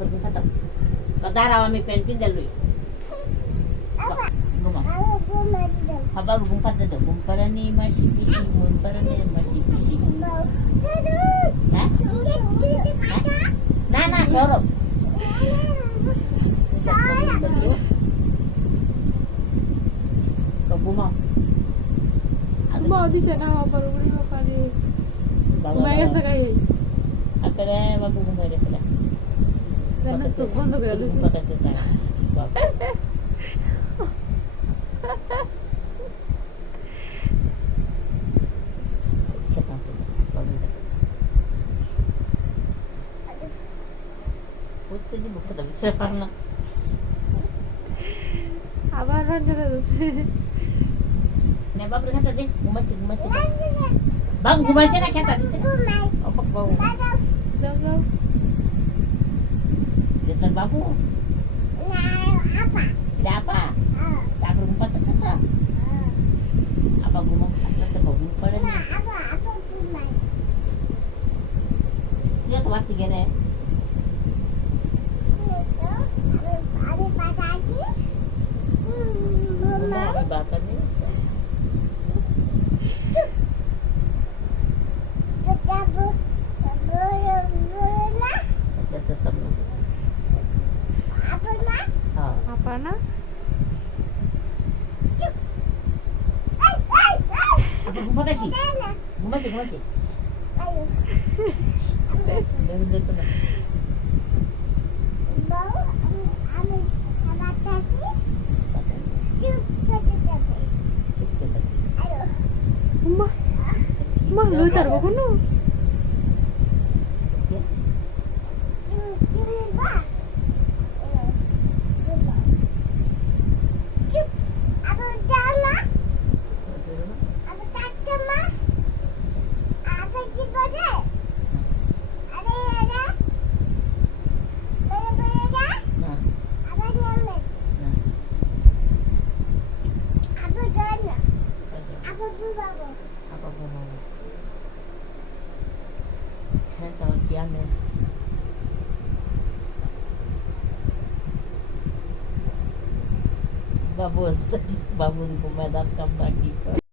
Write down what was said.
তারপর ঘুম পাতাম দাঁড়াও আমি প্যান্ট কিনতে লই বাবা ঘুম পাতে দাও ঘুম পাড়ানি মাসি পিসি ঘুম পাড়ানি মাসি পিসি না না সৌরভ ঘুমাও ঘুমাও দিছে না বাবার উপরে বাপারে ঘুমাই গেছে গাই আকারে বাবু ঘুমাই গেছে জানা চোখ বন্ধ করে দিছে পাকাতে চায় বাবা আবার রান্না করছে বাবু খেতে দে ঘুমাইছে ঘুমাইছে বাবু ঘুমাইছে না খেতে দিতে বাবু যাও যাও তোর বাবু এটা আপা তারপর ঘুম পাতে আপা ঘুমা আস্তে আস্তে ঘুম পড়ে না তুই তো বাড়তে গেলে বাতা নেই আপা না ঘুমাইছি ঘুমাইছি ঘুমাইছি মা লই তারবো কোনো Baboso, baboso po madam kam lagi.